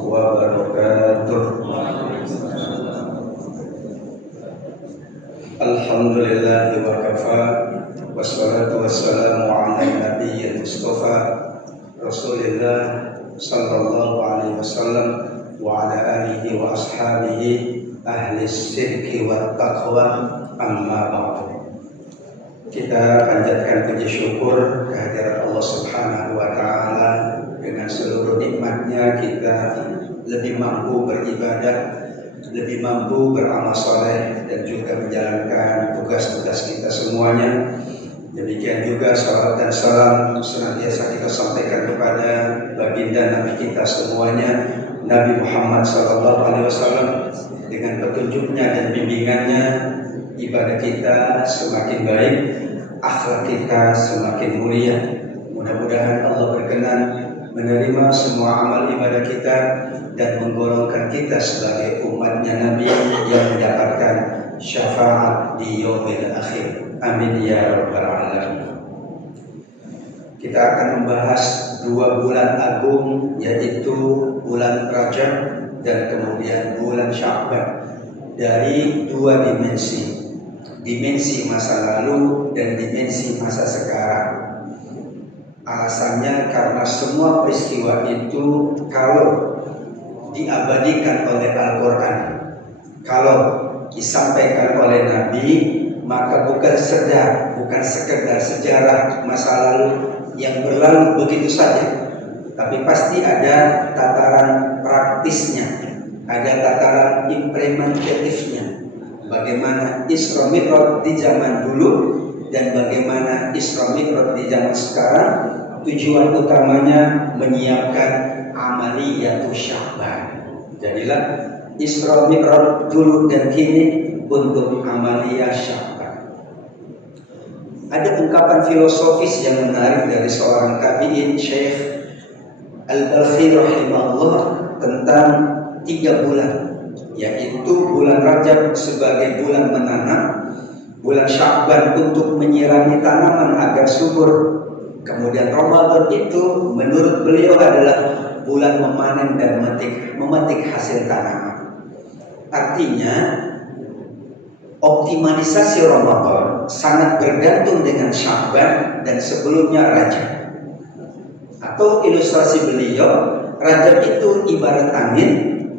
wabarakatuh. Alhamdulillahi wa kafa, wassalatu wassalamu ala nabiyyil mustafa Rasulillah sallallahu alaihi wasallam wa ala alihi wa ashabihi ahli syirki wa taqwa, amma ba'du. Kita panjatkan puji syukur kehadirat Allah Subhanahu wa taala. Dengan seluruh nikmatnya kita lebih mampu beribadah, lebih mampu beramal soleh, dan juga menjalankan tugas-tugas kita semuanya. Demikian juga salawat dan salam senantiasa kita sampaikan kepada baginda Nabi kita semuanya, Nabi Muhammad SAW. Dengan petunjuknya dan bimbingannya, ibadah kita semakin baik, akhlak kita semakin mulia. Mudah-mudahan Allah berkenan menerima semua amal ibadah kita dan menggolongkan kita sebagai umatnya Nabi yang mendapatkan syafaat di yaumil akhir. Amin ya rabbal alamin. Kita akan membahas 2 bulan agung, yaitu bulan Rajab dan kemudian bulan Sya'ban, dari 2 dimensi. Dimensi masa lalu dan dimensi masa sekarang. Alasannya karena semua peristiwa itu kalau diabadikan oleh Al-Quran, kalau disampaikan oleh Nabi, maka bukan sekedar sejarah masa lalu yang berlalu begitu saja, tapi pasti ada tataran praktisnya, ada tataran implementatifnya. Bagaimana Isra Mi'raj di zaman dulu dan bagaimana Isra Mi'raj di zaman sekarang. Tujuan utamanya menyiapkan amaliyatus Sya'ban. Jadilah Isra Mi'raj dulu dan kini untuk amaliyah Sya'ban. Ada ungkapan filosofis yang menarik dari seorang tabi'in, Syekh Al-Balkhi rahimahullah, tentang 3 bulan, yaitu bulan Rajab sebagai bulan menanam, bulan Sya'ban untuk menyirami tanaman agar subur, kemudian Ramadan itu menurut beliau adalah bulan memanen dan memetik hasil tanaman. Artinya optimalisasi Ramadan sangat bergantung dengan Sya'ban dan sebelumnya Rajab. Atau ilustrasi beliau, Rajab itu ibarat angin,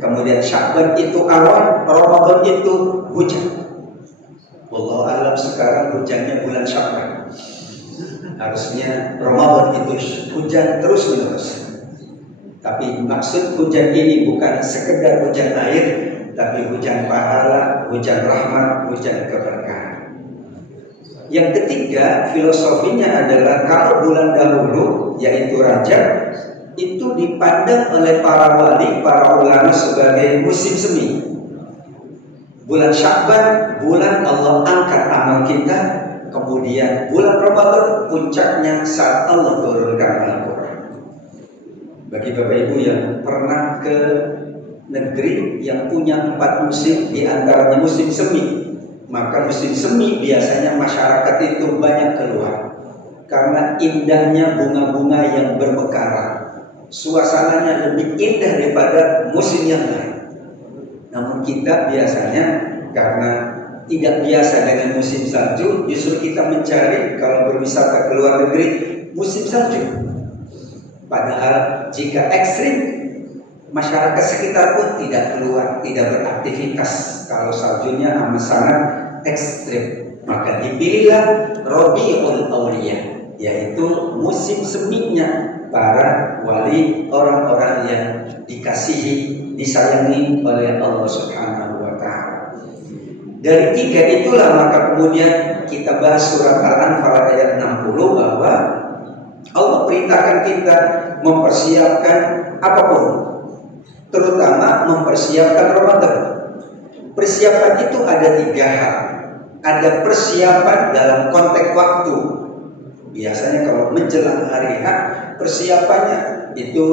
kemudian Sya'ban itu awan, Ramadan itu hujan. Wallahu a'lam, sekarang hujannya bulan Sya'ban. Harusnya Ramadan itu hujan terus-menerus. Tapi maksud hujan ini bukan sekedar hujan air, tapi hujan pahala, hujan rahmat, hujan keberkahan. Yang ketiga, filosofinya adalah kalau bulan dahulu, yaitu Rajab, itu dipandang oleh para wali, para ulama sebagai musim semi. Bulan Sya'ban, bulan Allah angkat amal kita. Kemudian bulan Ramadan puncaknya saat Allah turunkan Al-Quran. Bagi Bapak Ibu yang pernah ke negeri yang punya 4 musim, di antaranya musim semi, maka musim semi biasanya masyarakat itu banyak keluar karena indahnya bunga-bunga yang bermekaran. Suasananya lebih indah daripada musim yang lain. Namun kita biasanya karena tidak biasa dengan musim salju, justru kita mencari kalau berwisata ke luar negeri musim salju. Padahal jika ekstrim, masyarakat sekitar pun tidak keluar, tidak beraktivitas kalau saljunya amat sangat ekstrim. Maka dipilihlah Rabiul Awliya, yaitu musim seminya para wali, orang-orang yang dikasihi, disayangi oleh Allah Subhanahu wa ta'ala. Dari 3 itulah maka kemudian kita bahas surat Al-Anfal ayat 60 bahwa Allah perintahkan kita mempersiapkan apapun, terutama mempersiapkan Ramadan. Persiapan itu ada 3 hal. Ada persiapan dalam konteks waktu. Biasanya kalau menjelang hari H, persiapannya itu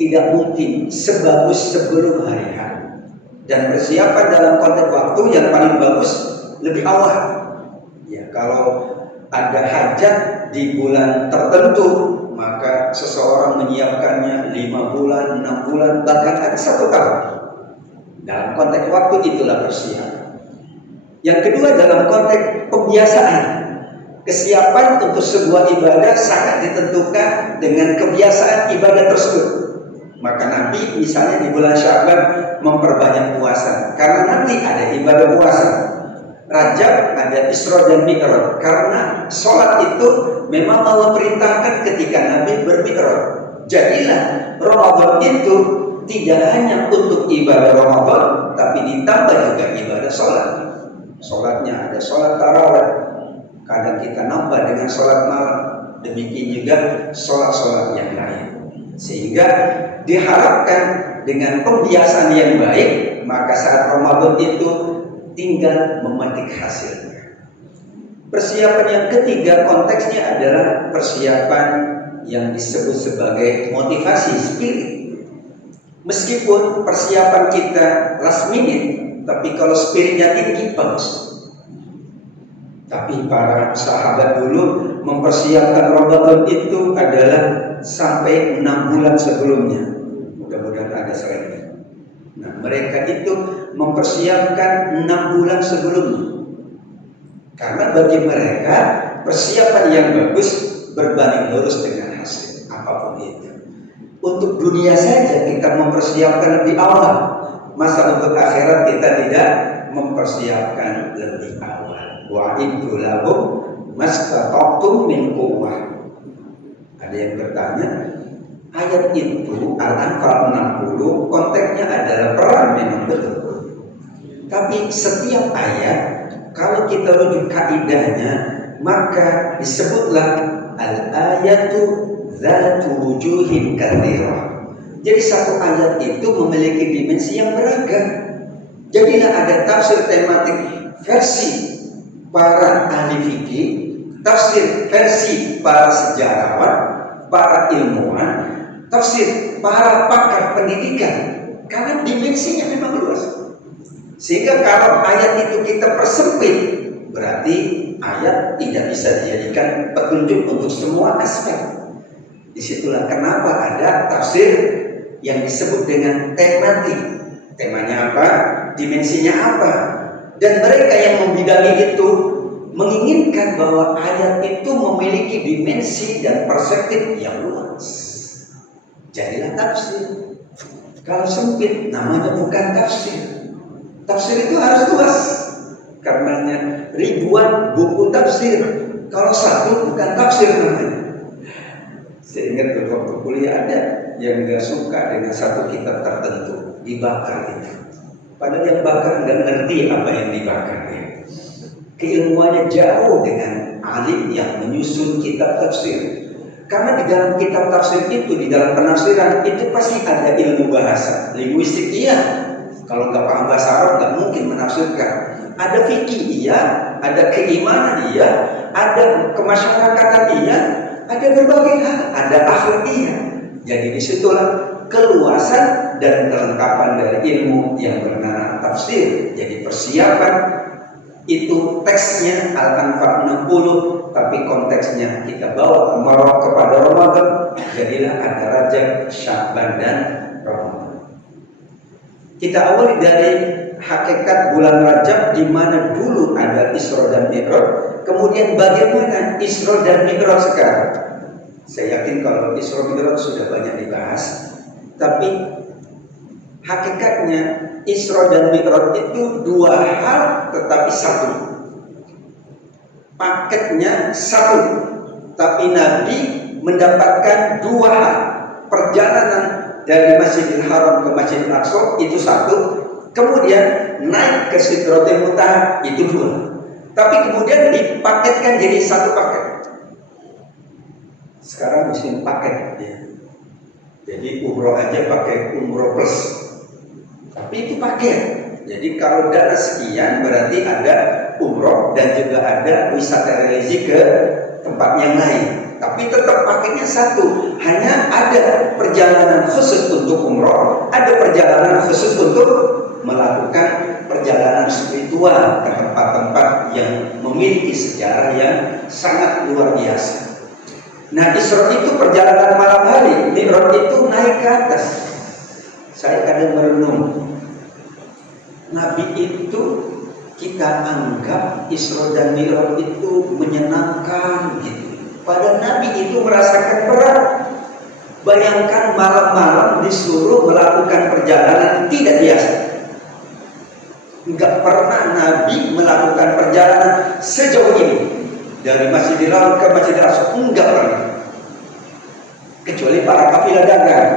tidak mungkin sebagus sebelum hari H. Dan persiapan dalam konteks waktu yang paling bagus lebih awal. Ya, kalau ada hajat di bulan tertentu, maka seseorang menyiapkannya 5 bulan, 6 bulan, bahkan ada 1 tahun. Dalam konteks waktu itulah persiapan. Yang kedua dalam konteks pembiasaan. Kesiapan untuk sebuah ibadah sangat ditentukan dengan kebiasaan ibadah tersebut. Maka Nabi misalnya di bulan Sya'ban memperbanyak puasa, karena nanti ada ibadah puasa. Rajab ada Isra dan Mi'raj, karena sholat itu memang Allah perintahkan ketika Nabi bermi'raj. Jadilah Ramadan itu tidak hanya untuk ibadah Ramadan, tapi ditambah juga ibadah sholat. Sholatnya ada sholat tarawih, kadang kita nambah dengan sholat malam, demikian juga sholat-sholat yang lain. Sehingga diharapkan dengan pembiasaan yang baik, maka saat Ramadan itu tinggal memetik hasilnya. Persiapan yang ketiga konteksnya adalah persiapan yang disebut sebagai motivasi spirit. Meskipun persiapan kita last minute, tapi kalau spiritnya tinggi bagus. Tapi para sahabat dulu mempersiapkan Ramadan itu adalah sampai 6 bulan sebelumnya. Mudah-mudahan ada slide-nya. Nah, mereka itu mempersiapkan 6 bulan sebelumnya. Karena bagi mereka persiapan yang bagus berbanding lurus dengan hasil apapun itu. Untuk dunia saja kita mempersiapkan lebih awal. Masa untuk akhirat kita tidak mempersiapkan lebih awal. Wa'iddu lahum mastata'tum min quwwah. Ada yang bertanya, ayat itu Al-Anfal 60 konteksnya adalah perang, memang betul. Tapi setiap ayat kalau kita rujuk kaidahnya, maka disebutlah al-ayatu dzatu wujuhin katsirah. Jadi satu ayat itu memiliki dimensi yang beragam. Jadilah ada tafsir tematik versi para ahli fikih, tafsir versi para sejarawan, para ilmuwan, tafsir para pakar pendidikan, karena dimensinya memang luas. Sehingga kalau ayat itu kita persempit, berarti ayat tidak bisa dijadikan petunjuk untuk semua aspek. Disitulah kenapa ada tafsir yang disebut dengan tematik. Temanya apa? Dimensinya apa? Dan mereka yang membidangi itu menginginkan bahwa ayat itu memiliki dimensi dan perspektif yang luas. Jadilah tafsir. Kalau sempit namanya bukan tafsir. Tafsir itu harus luas. Karenanya ribuan buku tafsir. Kalau satu bukan tafsir namanya. Sehingga waktu kuliah ada yang gak suka dengan satu kitab tertentu, dibakar itu. Padahal yang bakar nggak ngerti apa yang dibakar. Keilmuannya jauh dengan alim yang menyusun kitab tafsir. Karena di dalam kitab tafsir itu, di dalam penafsiran itu pasti ada ilmu bahasa, linguistik iya. Kalau nggak paham bahasa Arab nggak mungkin menafsirkan. Ada fikih iya, ada keimanan iya, ada kemasyarakatan iya, ada berbagai hal, ada akhlak iya. Jadi disitulah keluasan dan kelengkapan dari ilmu yang bernama tafsir. Jadi persiapan itu teksnya Al-Anfal 60, tapi konteksnya kita bawa kepada Ramadan. Jadilah ada Rajab, Sya'ban dan Ramadan. Kita awali dari hakikat bulan Rajab, di mana dulu ada Isra dan Mi'raj. Kemudian bagaimana Isra dan Mi'raj sekarang? Saya yakin kalau Isra Mi'raj sudah banyak dibahas, tapi hakikatnya Isra dan Mi'raj itu dua hal tetapi satu. Paketnya satu, tapi Nabi mendapatkan dua hal. Perjalanan dari Masjidil Haram ke Masjidil Aqsa itu satu, kemudian naik ke Sidratul Muntaha itu dua. Tapi kemudian dipaketkan jadi satu paket. Sekarang musim paket ya. Jadi umroh aja pakai umroh plus. Tapi itu paket. Jadi kalau dana sekian berarti ada umroh dan juga ada wisata religi ke tempat yang lain. Tapi tetap paketnya satu. Hanya ada perjalanan khusus untuk umroh, ada perjalanan khusus untuk melakukan perjalanan spiritual ke tempat-tempat yang memiliki sejarah yang sangat luar biasa. Nah, Isra itu perjalanan malam hari, Mi'raj itu naik ke atas. Saya kadang merenung, Nabi itu kita anggap Isra dan Mi'raj itu menyenangkan gitu. Padahal Nabi itu merasakan berat. Bayangkan malam-malam disuruh melakukan perjalanan tidak biasa. Enggak pernah Nabi melakukan perjalanan sejauh ini. Dari Masjidil Haram ke Masjidil Aqsa, enggak pernah. Kecuali para kafilah dagang.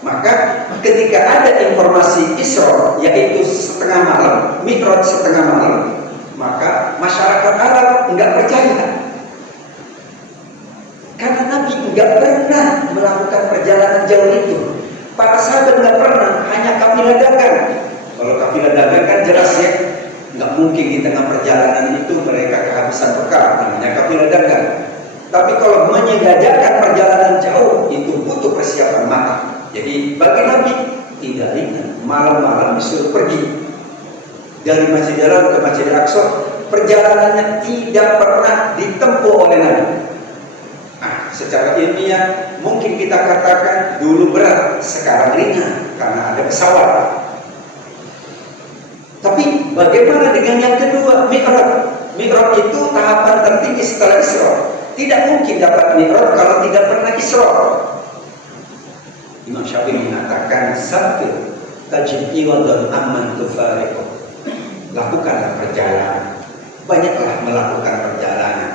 Maka ketika ada informasi Isra yaitu setengah malam, Mi'raj setengah malam, maka masyarakat Arab enggak percaya. Karena Nabi enggak pernah melakukan perjalanan jauh itu. Para sahabat enggak pernah, hanya kafilah dagang. Kalau kafilah dagang kan jelas ya, enggak mungkin di tengah perjalanan itu mereka kehabisan bekal, namanya kafilah dagang. Tapi kalau menyegajakan perjalanan jauh itu butuh persiapan matang. Jadi bagi Nabi tidak ringan, malam-malam disuruh pergi dari Masjidil Haram ke Masjidil Aqsa, perjalanannya tidak pernah ditempuh oleh Nabi. Nah, secara ilmiah mungkin kita katakan dulu berat, sekarang ringan karena ada pesawat. Tapi bagaimana dengan yang kedua, Mi'raj? Mi'raj itu tahapan tertinggi setelah Isra. Tidak mungkin dapat Mi'raj kalau tidak pernah Isra. Imam Syafi'i mengatakan, "Safir tajib iwadan amman tufariqu." Lakukanlah perjalanan, banyaklah melakukan perjalanan.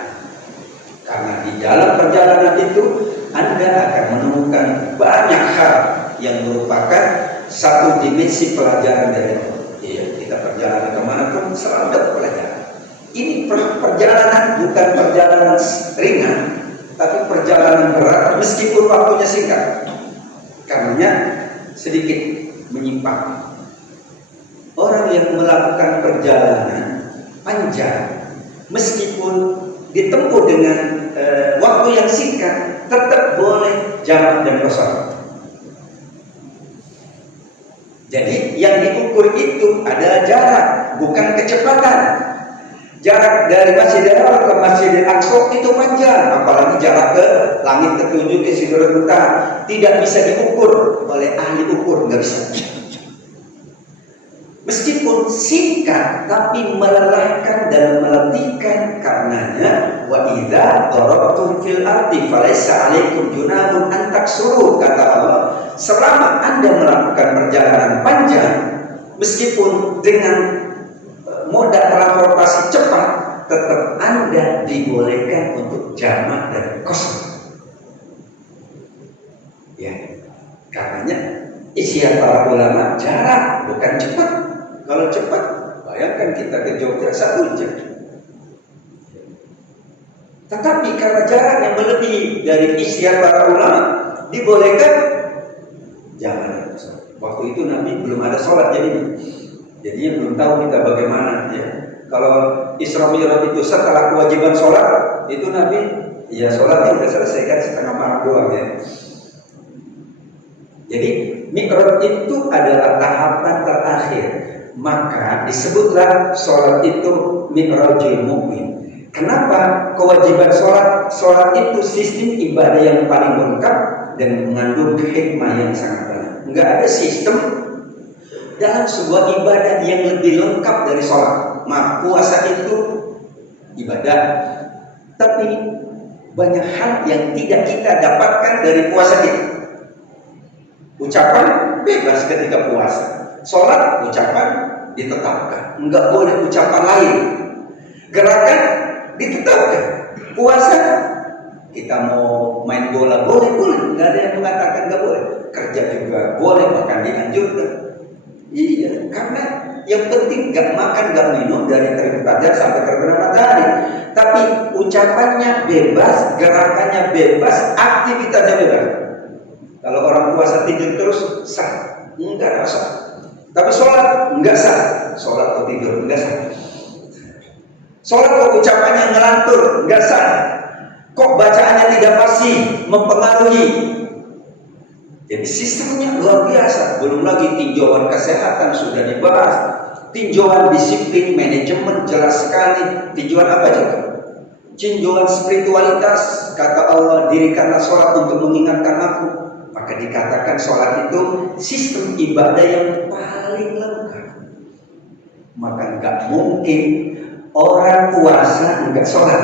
Karena di dalam perjalanan itu Anda akan menemukan banyak hal yang merupakan satu dimensi pelajaran dari Allah. Iya, kita perjalanan kemanapun selalu dapat pelajaran. Ini perjalanan bukan perjalanan ringan, tapi perjalanan berat meskipun waktunya singkat. Karenanya sedikit menyimpang. Orang yang melakukan perjalanan panjang, meskipun ditempuh dengan waktu yang singkat, tetap boleh jamak dan qasar. Jadi yang diukur itu adalah jarak, bukan kecepatan. Jarak dari Masjidil Haram ke Masjidil Aqsa itu panjang, apalagi jarak ke langit ketujuh ke Sidratul Muntaha tidak bisa diukur oleh ahli ukur, nggak bisa. Meskipun singkat, tapi melelahkan dan meletihkan. Karenanya, wa idza darabtum fil ardi falaysa 'alaikum junahun an taksuru, kata Allah. Selama Anda melakukan perjalanan panjang, meskipun dengan moda transportasi cepat, tetap Anda dibolehkan untuk jamak dan qasar. Ya, karenanya isian para ulama jarak bukan cepat. Kalau cepat, bayangkan kita ke Jogja 1 jam. Tetapi karena jaraknya melebihi dari isian para ulama, dibolehkan jamak dan qasar. Waktu itu Nabi belum ada sholat jadinya belum tahu kita bagaimana ya. Kalau Isra Mi'raj itu setelah kewajiban sholat, itu Nabi ya sholatnya udah selesai kan setengah malam doang ya. Jadi Mi'raj itu adalah tahapan terakhir, maka disebutlah sholat itu Mi'rajul Mu'min. Kenapa? Kewajiban sholat itu sistem ibadah yang paling lengkap dan mengandung hikmah yang sangat banyak. Enggak ada sistem dalam sebuah ibadah yang lebih lengkap dari sholat. Puasa itu ibadah, tapi banyak hal yang tidak kita dapatkan dari puasa kita. Ucapan bebas ketika puasa, sholat ucapan ditetapkan, enggak boleh ucapan lain. Gerakan ditetapkan. Puasa kita mau main bola boleh, nggak ada yang mengatakan nggak boleh. Kerja juga boleh, bahkan dianjurkan. Iya, karena yang penting gak makan, gak minum dari terbit fajar sampai terbenam matahari. Tapi ucapannya bebas, gerakannya bebas, aktivitasnya bebas. Kalau orang puasa tidur terus sah, enggak sah. Tapi sholat enggak sah. Sholat atau tidur enggak sah. Sholat kok ucapannya ngelantur, enggak sah. Kok bacaannya tidak pasti, mempengaruhi. Jadi sistemnya luar biasa. Belum lagi tinjauan kesehatan sudah dibahas, tinjauan disiplin, manajemen jelas sekali. Tinjauan apa juga? Tinjauan spiritualitas, kata Allah, dirikanlah sholat untuk mengingatkan aku. Maka dikatakan sholat itu sistem ibadah yang paling lengkap. Maka nggak mungkin orang puasa nggak sholat.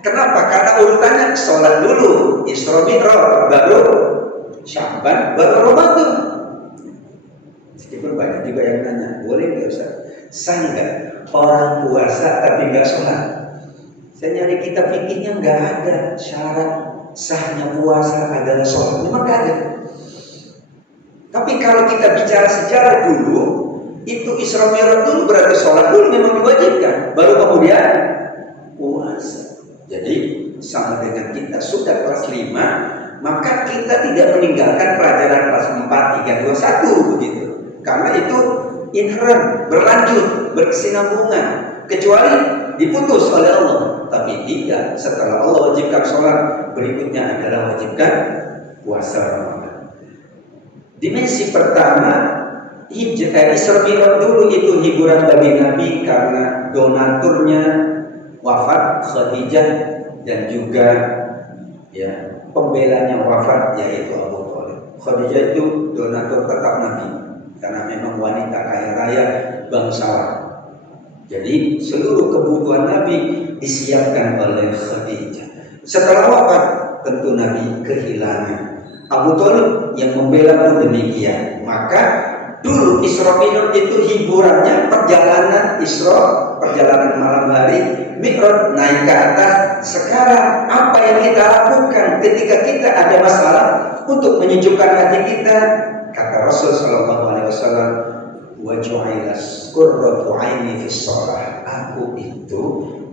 Kenapa? Karena urutannya sholat dulu, Isra Mi'raj, baru Sya'ban, baru Ramadan. Meskipun banyak juga yang nanya, boleh nggak Ustaz? Sah nggak orang puasa tapi nggak sholat? Saya nyari kitab fikihnya nggak ada syarat sahnya puasa adalah sholat. Memang nggak ada. Tapi kalau kita bicara sejarah dulu, itu Isra Mi'raj dulu berarti sholat dulu memang diwajibkan, baru kemudian puasa. Jadi sama dengan kita sudah kelas 5, maka kita tidak meninggalkan pelajaran kelas 4, 3, 2, 1 begitu. Karena itu inherent, berlanjut, berkesinambungan, kecuali diputus oleh Allah. Tapi tidak, setelah Allah wajibkan sholat, berikutnya adalah wajibkan puasa Ramadan. Dimensi pertama, Isra Mi'raj dulu itu hiburan bagi Nabi karena donaturnya wafat, Khadijah, dan juga ya pembelanya wafat, yaitu Abu Thalib. Khadijah itu donatur tetap Nabi karena memang wanita kaya raya, bangsawan. Jadi seluruh kebutuhan Nabi disiapkan oleh Khadijah. Setelah wafat tentu Nabi kehilangan Abu Thalib yang membela pun demikian. Maka dulu Isra Mi'raj itu hiburannya perjalanan Isra, perjalanan malam hari, Mi'raj naik ke atas. Sekarang apa yang kita lakukan ketika kita ada masalah untuk menyejukkan hati kita? Kata Rasul sallallahu alaihi wasallam, wa ju'ilas qurratu 'aini fis shalah. Aku itu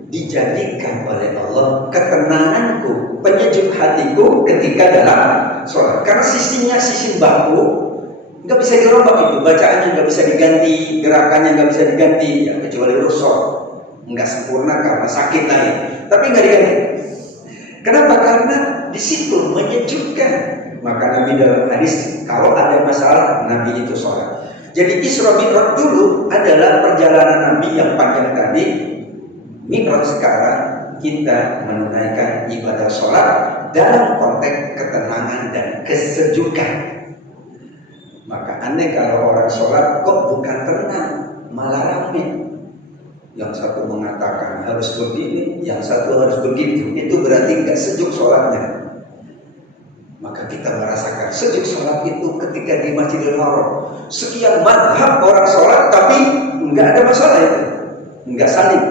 dijadikan oleh Allah ketenanganku, penyejuk hatiku ketika dalam sholat. Karena sistemnya sistem baku, nggak bisa dirombak itu, bacaannya nggak bisa diganti, gerakannya nggak bisa diganti, ya kecuali rusak, nggak sempurna karena sakit tadi, tapi nggak diganti. Kenapa? Karena di situ menyejukkan. Maka Nabi dalam hadis kalau ada masalah Nabi itu sholat. Jadi Isra Mi'raj dulu adalah perjalanan Nabi yang panjang tadi. Mi'raj sekarang kita menunaikan ibadah sholat dalam konteks ketenangan dan kesejukan. Maka aneh kalau orang sholat kok bukan tenang, malah ramai. Yang satu mengatakan harus begini, yang satu harus begitu. Itu berarti nggak sejuk sholatnya. Maka kita merasakan sejuk sholat itu ketika di Masjidil Haram. Sekian madhab orang sholat, tapi nggak ada masalah itu, nggak saling.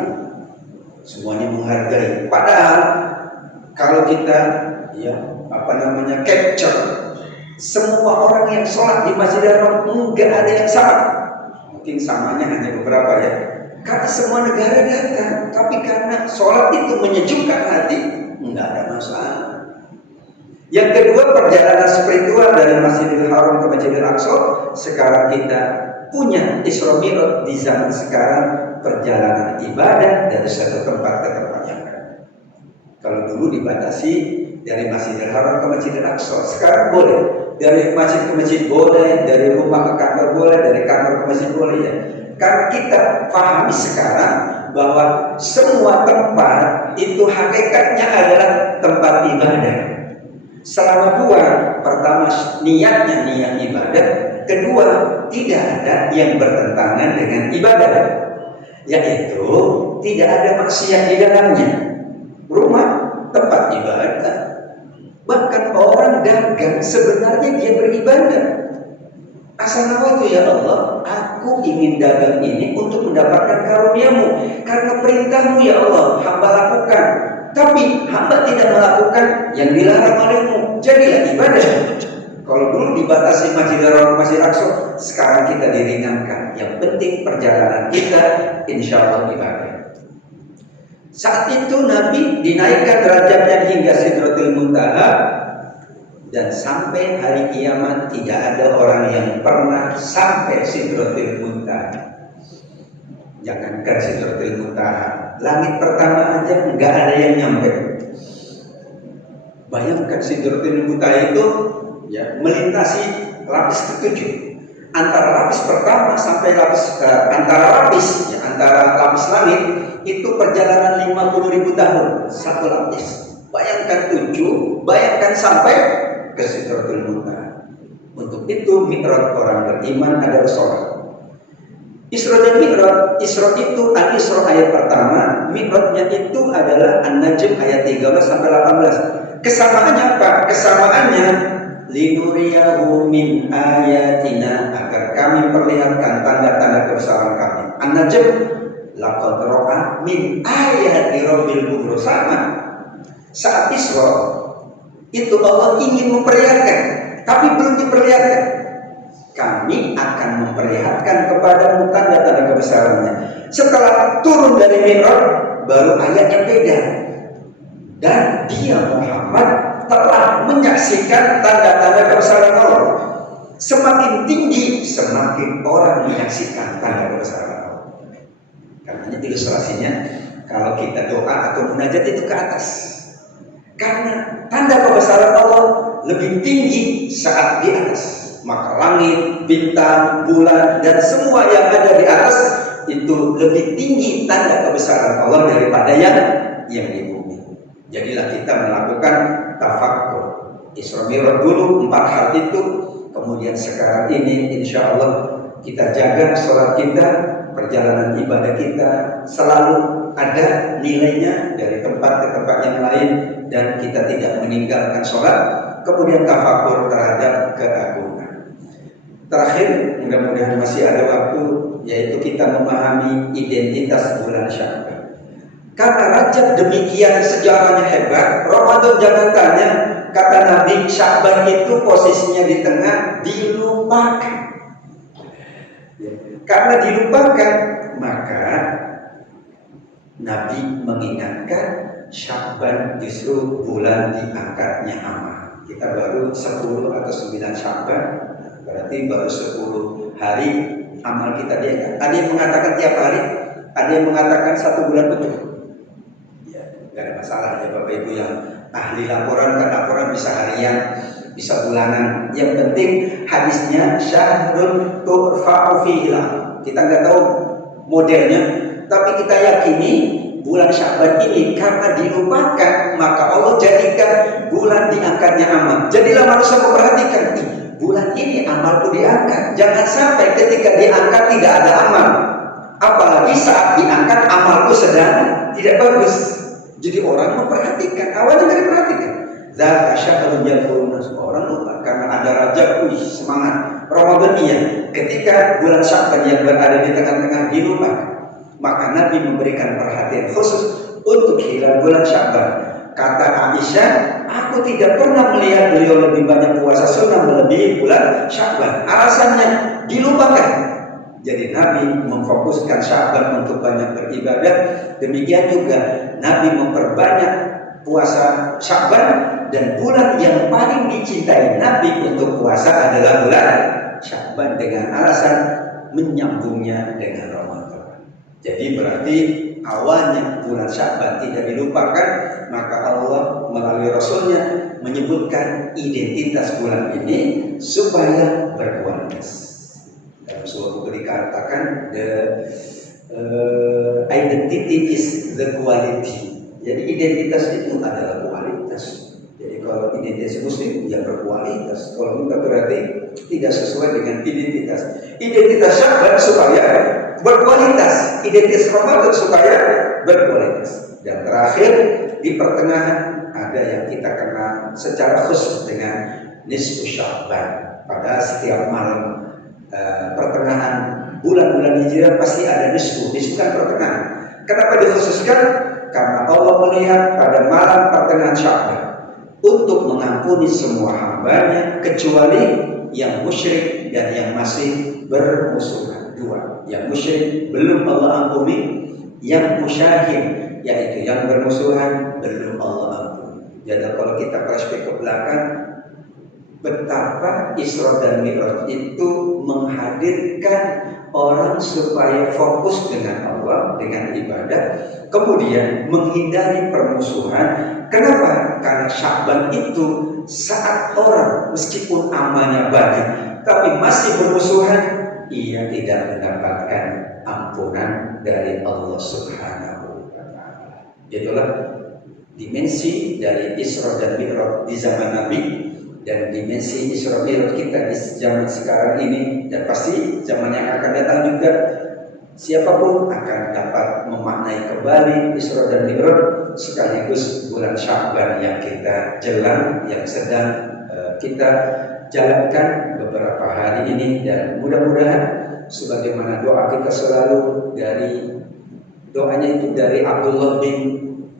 Semuanya menghargai. Padahal kalau kita capture semua orang yang sholat di Masjidil Haram, nggak ada yang sama. Mungkin samanya hanya beberapa ya. Karena semua negara datang, tapi karena sholat itu menyejukkan hati, nggak ada masalah. Yang kedua, perjalanan spiritual dari Masjidil Haram ke Masjidil Aqsa. Sekarang kita punya Isra Mi'raj di zaman sekarang, perjalanan ibadah dari satu tempat ke tempat yang lain. Kalau dulu dibatasi dari Masjidil Haram ke Masjidil Aqsa, sekarang boleh. Dari masjid ke masjid boleh, dari rumah ke kantor boleh, dari kantor ke masjid boleh ya. Karena kita pahami sekarang bahwa semua tempat itu hakikatnya adalah tempat ibadah. Selama dua, pertama niatnya niat ibadah, kedua tidak ada yang bertentangan dengan ibadah, yaitu tidak ada maksiat di dalamnya. Rumah tempat ibadah, bahkan orang dagang sebenarnya dia beribadah. Asal nawaitu ya Allah, aku ingin dagang ini untuk mendapatkan karunia-Mu, karena perintah-Mu ya Allah hamba lakukan. Tapi hamba tidak melakukan yang dilarang oleh-Mu, jadilah ibadah. Kalau dulu dibatasi Masjidil Haram, Masjid Aqsa, sekarang kita diringankan. Yang penting perjalanan kita insya Allah ibadah. Saat itu Nabi dinaikkan derajatnya hingga Sidratul Muntaha, dan sampai hari kiamat tidak ada orang yang pernah sampai Sidratul Muntaha. Jangankan Sidratul Muntaha, langit pertama aja nggak ada yang nyampe. Bayangkan Sidratul Muntaha itu ya melintasi lapis ketujuh. Antara lapis pertama sampai lapis antara lapis langit itu perjalanan 50.000 tahun satu lapis. Bayangkan 7, bayangkan sampai ke Sidratul Muntaha. Untuk itu mi'raj orang beriman adalah sholat. Isra dan Mi'raj, Isra itu Al-Isra ayat pertama, Mi'rajnya itu adalah An-Najm ayat 13 sampai 18. Kesamaannya apa? Kesamaannya linuriyahu min ayatina, agar kami perlihatkan tanda-tanda kebesaran kami. An-Najm laqad ra'a min ayati rabbil kubra. Sama. Saat Isra itu Allah ingin memperlihatkan, tapi belum diperlihatkan. Kami akan memperlihatkan kepadamu tanda-tanda kebesarannya. Setelah turun dari Mi'raj, baru ayatnya beda. Dan dia Muhammad telah menyaksikan tanda-tanda kebesaran Allah. Semakin tinggi, semakin orang menyaksikan tanda kebesaran Allah. Karena ilustrasinya, kalau kita doa atau munajat itu ke atas. Karena tanda kebesaran Allah lebih tinggi saat di atas. Maka langit, bintang, bulan, dan semua yang ada di atas itu lebih tinggi tanda kebesaran Allah daripada yang di bumi. Jadilah kita melakukan tafakkur. Isra Mi'raj dulu 4 hal itu, kemudian sekarang ini insya Allah kita jaga sholat kita, perjalanan ibadah kita selalu ada nilainya dari tempat ke tempat yang lain, dan kita tidak meninggalkan sholat. Kemudian tafakkur terhadap keagungan. Terakhir, mudah-mudahan masih ada waktu, yaitu kita memahami identitas bulan Sya'ban. Karena Rajab demikian sejarahnya hebat, Ramadan jangan tanya. Kata Nabi, Sya'ban itu posisinya di tengah, dilupakan. Karena dilupakan, maka Nabi mengingatkan Sya'ban justru bulan diangkatnya amal. Kita baru 10 atau 9 Sya'ban, berarti baru 10 hari amal kita diangkat. Ada yang mengatakan tiap hari, ada yang mengatakan 1 bulan penuh. Ya, tidak ada masalah ya Bapak Ibu yang ahli laporan, kan laporan bisa harian, bisa bulanan. Yang penting hadisnya syahrun turfa'u fihi. Kita nggak tahu modelnya, tapi kita yakini bulan Sya'ban ini karena dilupakan, maka Allah jadikan bulan diangkatnya amal. Jadilah manusia memperhatikan, bulan ini amalku diangkat. Jangan sampai ketika diangkat tidak ada amal. Apalagi saat diangkat amalku sedang tidak bagus. Jadi orang memperhatikan, awalnya tidak diperhatikan. Zaka syahrun yadhkurun nas. Orang lupa karena ada Rajab, semangat. Ramadan iya. Ketika bulan Sya'ban yang berada di tengah-tengah dilupakan, maka Nabi memberikan perhatian khusus untuk hilal bulan Sya'ban. Kata Aisyah, aku tidak pernah melihat beliau lebih banyak puasa sunnah melebihi bulan Sya'ban. Alasannya dilupakan. Jadi Nabi memfokuskan Sya'ban untuk banyak beribadah. Demikian juga Nabi memperbanyak puasa Sya'ban, dan bulan yang paling dicintai Nabi untuk puasa adalah bulan Sya'ban dengan alasan menyambungnya dengan Ramadan. Jadi berarti awalnya bulan Sya'ban tidak dilupakan, maka Allah melalui Rasulnya menyebutkan identitas bulan ini supaya berkualitas. Dalam sebuah buku dikatakan the identity is the quality. Jadi identitas itu adalah kualitas. Jadi kalau identitas Muslim ya berkualitas. Kalau enggak berarti tidak sesuai dengan identitas. Identitas Sya'ban supaya berkualitas, identitas Ramadan supaya berkualitas. Dan terakhir di pertengahan ada yang kita kenal secara khusus dengan nisfu Sya'ban. Pada setiap malam pertengahan bulan-bulan Hijriah pasti ada nisfu kan pertengahan. Kenapa dikhususkan? Karena Allah melihat pada malam pertengahan Sya'ban untuk mengampuni semua hambanya kecuali yang musyrik dan yang masih bermusuhan. Dua, yang musyrik belum Allah ampuni, yang musyahid yaitu yang bermusuhan belum Allah ampuni. Jadi kalau kita flashback ke belakang, betapa Isra dan Mi'raj itu menghadirkan orang supaya fokus dengan Allah, dengan ibadah, kemudian menghindari permusuhan. Kenapa? Karena Sya'ban itu saat orang meskipun amalnya banyak tapi masih bermusuhan, ia tidak mendapatkan ampunan dari Allah Subhanahu Itulah dimensi dari Isra dan Mi'raj di zaman Nabi, dan dimensi Isra Mi'raj kita di zaman sekarang ini, dan pasti zaman yang akan datang juga siapapun akan dapat memaknai kembali Isra dan Mi'raj sekaligus bulan Sya'ban yang kita jelang, yang sedang kita jalankan beberapa hari ini. Dan mudah-mudahan sebagaimana doa kita selalu, dari doanya itu dari Abdullah bin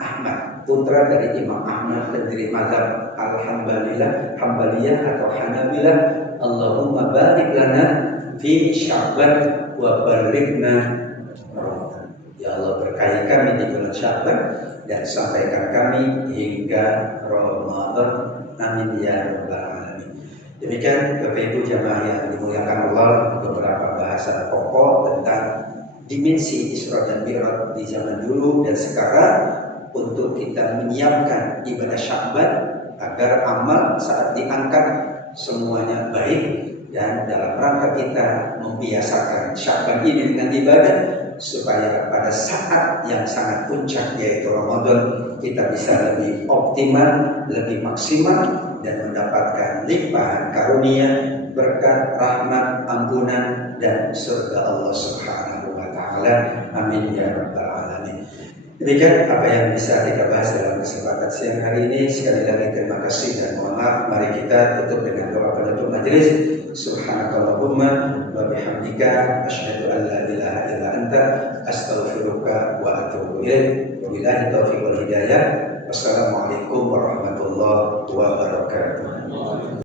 Ahmad, putra dari Imam Ahmad, pendiri mazhab Alhamdulillah, Hambaliyah atau Hanabilah. Allahumma barik lana fi Sya'ban wa balighna Ramadan. Ya Allah, berkahi kami di bulan Sya'ban dan sampaikan kami hingga Ramadan. Amin ya rabbal alamin. Demikian Bapak Ibu jamaah yang dimuliakan Allah, beberapa bahasan pokok tentang dimensi Isra dan Mi'raj di zaman dulu dan sekarang, untuk kita menyiapkan ibadah Sya'ban agar amal saat diangkat semuanya baik, dan dalam rangka kita membiasakan Sya'ban ini dengan ibadah, supaya pada saat yang sangat puncak yaitu Ramadan kita bisa lebih optimal, lebih maksimal, dan mendapatkan limpahan karunia, berkat, rahmat, ampunan, dan surga Allah Subhanahu wa Ta'ala. Amin ya rabbal alamin. Demikian apa yang bisa kita bahas dalam kesempatan siang hari ini. Sekali lagi terima kasih dan mohon maaf. Mari kita tutup dengan doa penutup majelis. Subhanakallahumma wa bihamdika asyhadu an la ilaha illa anta astaghfiruka wa atubu ilaik. Wabillahi taufiq wal hidayah. Wassalamualaikum warahmatullahi wabarakatuh.